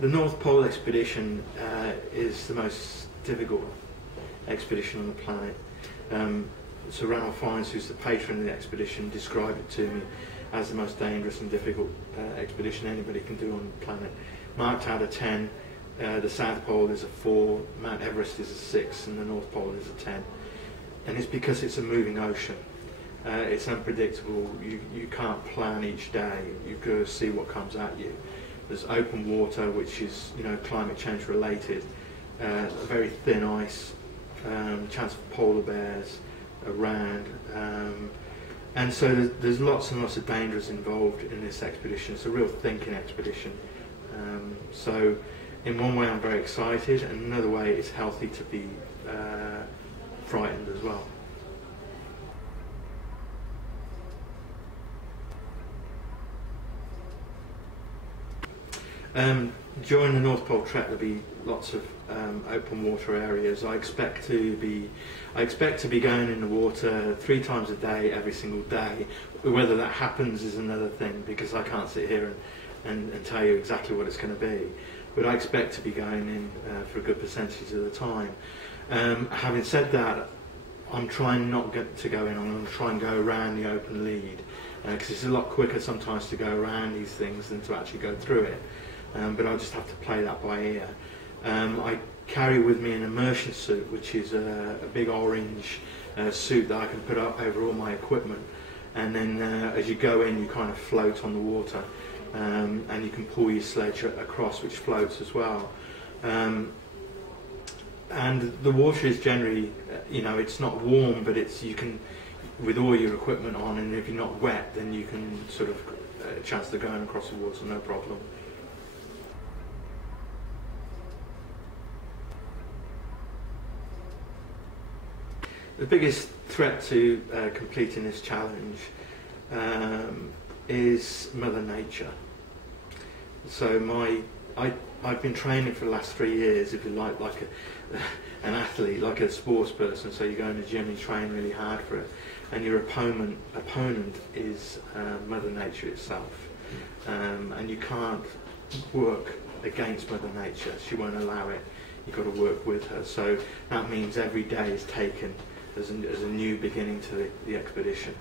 The North Pole expedition is the most difficult expedition on the planet. Sir Ranulph Fiennes, who's the patron of the expedition, described it to me as the most dangerous and difficult expedition anybody can do on the planet. Marked out of 10, the South Pole is a 4, Mount Everest is a 6, and the North Pole is a 10. And it's because it's a moving ocean. It's unpredictable. You can't plan each day. You've got to see what comes at you. There's open water, which is climate change related, very thin ice, chance of polar bears around, and so there's lots and lots of dangers involved in this expedition. It's a real thinking expedition. So in one way I'm very excited, and another way it's healthy to be frightened as well. During the North Pole trek there'll be lots of open water areas. I expect to be going in the water 3 times a day, every single day. Whether that happens is another thing, because I can't sit here and tell you exactly what it's going to be. But I expect to be going in for a good percentage of the time. Having said that, I'm trying not to go in. I'm going to try and go around the open lead, because it's a lot quicker sometimes to go around these things than to actually go through it. But I'll just have to play that by ear. I carry with me an immersion suit, which is a big orange suit that I can put up over all my equipment, and then as you go in you kind of float on the water, and you can pull your sledge across, which floats as well. And the water is generally, it's not warm, but you can, with all your equipment on, and if you're not wet, then you can sort of a chance to going across the water, no problem. The biggest threat to completing this challenge is Mother Nature. So I've been training for the last 3 years, if you like an athlete, like a sports person. So you go in the gym and you train really hard for it, and your opponent is Mother Nature itself, and you can't work against Mother Nature. She won't allow it. You've got to work with her. So that means every day is taken as a new beginning to the expedition,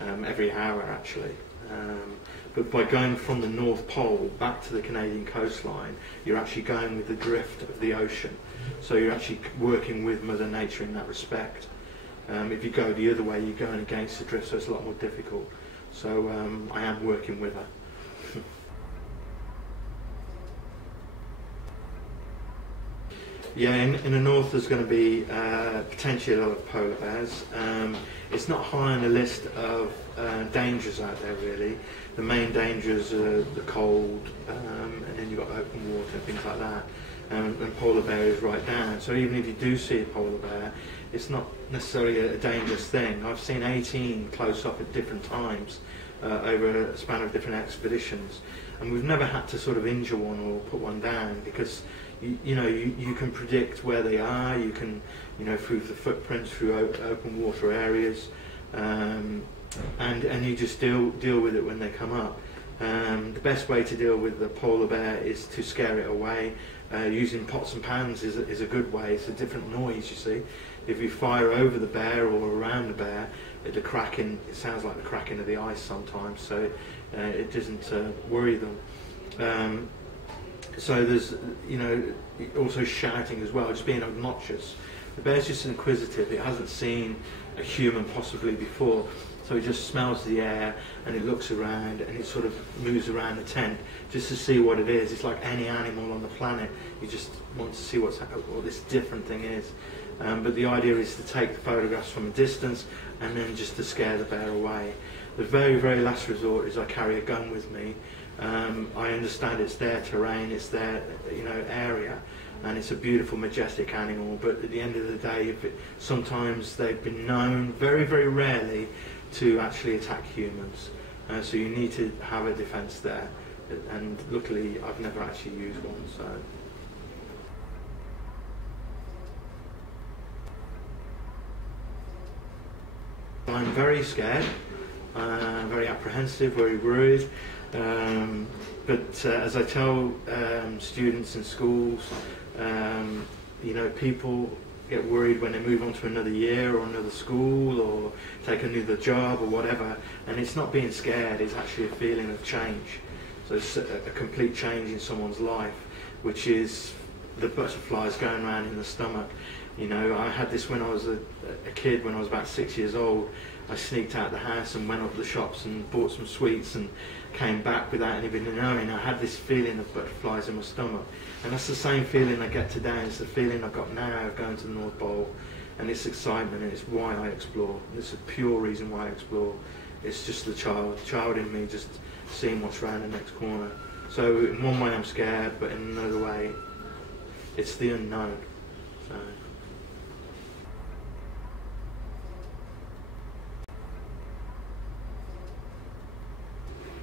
every hour actually. But by going from the North Pole back to the Canadian coastline, you're actually going with the drift of the ocean. So you're actually working with Mother Nature in that respect. If you go the other way, you're going against the drift, so it's a lot more difficult. So I am working with her. Yeah, in the north there's going to be potentially a lot of polar bears. It's not high on the list of dangers out there really. The main dangers are the cold, and then you've got open water and things like that. And polar bear is right down. So even if you do see a polar bear, it's not necessarily a dangerous thing. I've seen 18 close up at different times over a span of different expeditions, and we've never had to sort of injure one or put one down, because you can predict where they are. You can, through the footprints, through open water areas, and you just deal with it when they come up. The best way to deal with the polar bear is to scare it away. Using pots and pans is a good way. It's a different noise, you see. If you fire over the bear or around the bear, it sounds like the cracking of the ice sometimes, so it doesn't worry them. So there's, also shouting as well, just being obnoxious. The bear's just inquisitive. It hasn't seen a human possibly before, so it just smells the air and it looks around and it sort of moves around the tent just to see what it is. It's like any animal on the planet. You just want to see what this different thing is. But the idea is to take the photographs from a distance and then just to scare the bear away. The very, very last resort is I carry a gun with me. I understand it's their terrain, it's their area, and it's a beautiful, majestic animal. But at the end of the day, sometimes they've been known, very, very rarely, to actually attack humans. So you need to have a defence there. And luckily, I've never actually used one. So. I'm very scared, very apprehensive, very worried. But as I tell students in schools, you know, people get worried when they move on to another year or another school or take another job or whatever, and it's not being scared, it's actually a feeling of change. So it's a complete change in someone's life, which is the butterflies going around in the stomach. You know, I had this when I was a kid, when I was about 6 years old. I sneaked out the house and went up to the shops and bought some sweets and came back without anybody knowing. I had this feeling of butterflies in my stomach. And that's the same feeling I get today. It's the feeling I've got now of going to the North Pole. And it's excitement, and it's why I explore. It's a pure reason why I explore. It's just the child in me, just seeing what's around the next corner. So in one way I'm scared, but in another way it's the unknown. So.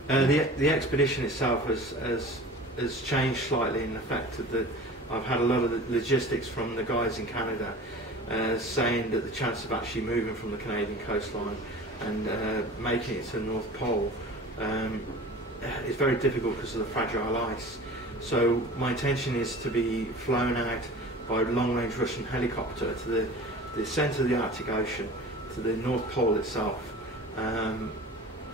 The expedition itself has changed slightly in the fact that I've had a lot of the logistics from the guys in Canada saying that the chance of actually moving from the Canadian coastline and making it to the North Pole is very difficult because of the fragile ice. So my intention is to be flown out by a long-range Russian helicopter to the centre of the Arctic Ocean, to the North Pole itself,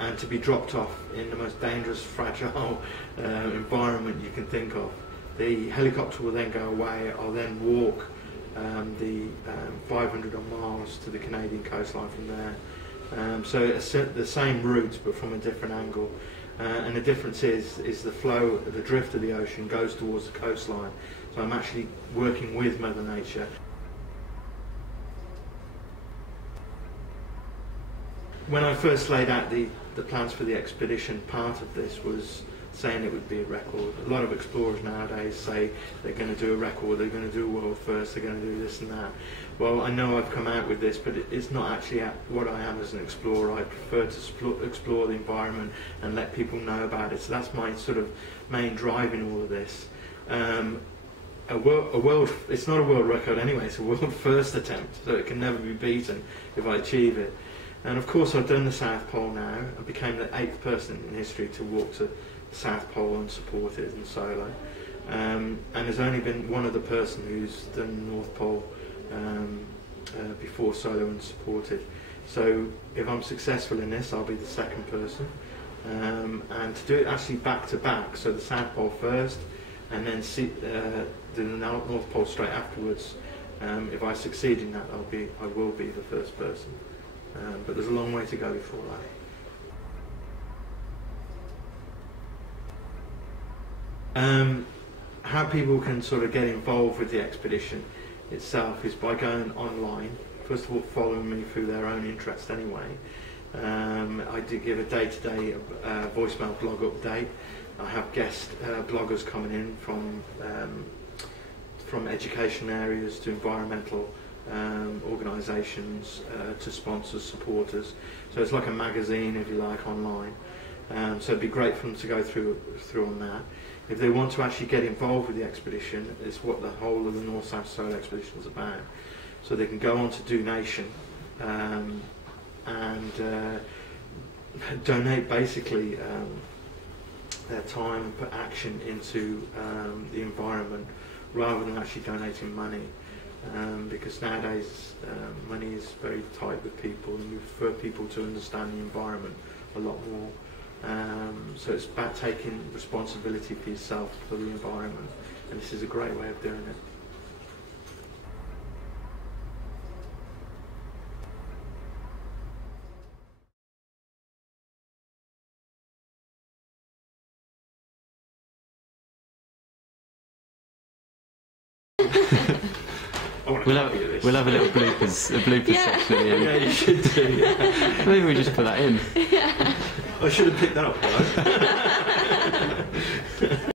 and to be dropped off in the most dangerous, fragile environment you can think of. The helicopter will then go away. I'll then walk the 500 odd miles to the Canadian coastline from there. So it's the same route but from a different angle. And the difference is the flow, the drift of the ocean goes towards the coastline. So I'm actually working with Mother Nature. When I first laid out the plans for the expedition, part of this was saying it would be a record. A lot of explorers nowadays say they're going to do a record, they're going to do a world first, they're going to do this and that. Well, I know I've come out with this, but it's not actually what I am as an explorer. I prefer to explore the environment and let people know about it. So that's my sort of main drive in all of this. It's not a world record anyway, it's a world first attempt, so it can never be beaten if I achieve it. And of course I've done the South Pole now. I became the 8th person in history to walk to the South Pole unsupported and solo. And there's only been one other person who's done the North Pole before solo unsupported. So if I'm successful in this, I'll be the 2nd person. And to do it actually back to back, so the South Pole first and then do the North Pole straight afterwards. If I succeed in that, I will be the first person. But there's a long way to go before that. How people can sort of get involved with the expedition itself is by going online. First of all, following me through their own interest anyway. I do give a day-to-day voicemail blog update. I have guest bloggers coming in from education areas to environmental organisations to sponsors, supporters. So it's like a magazine, if you like, online. So it'd be great for them to go through on that. If they want to actually get involved with the expedition, it's what the whole of the North-South Solo expedition is about. So they can go on to donation and donate basically their time and put action into the environment rather than actually donating money. Because nowadays money is very tight with people, and you prefer people to understand the environment a lot more. So it's about taking responsibility for yourself, for the environment, and this is a great way of doing it. We'll have a little bloopers section at the end. Yeah, you should do. Yeah. Maybe we just put that in. Yeah. I should have picked that up, right?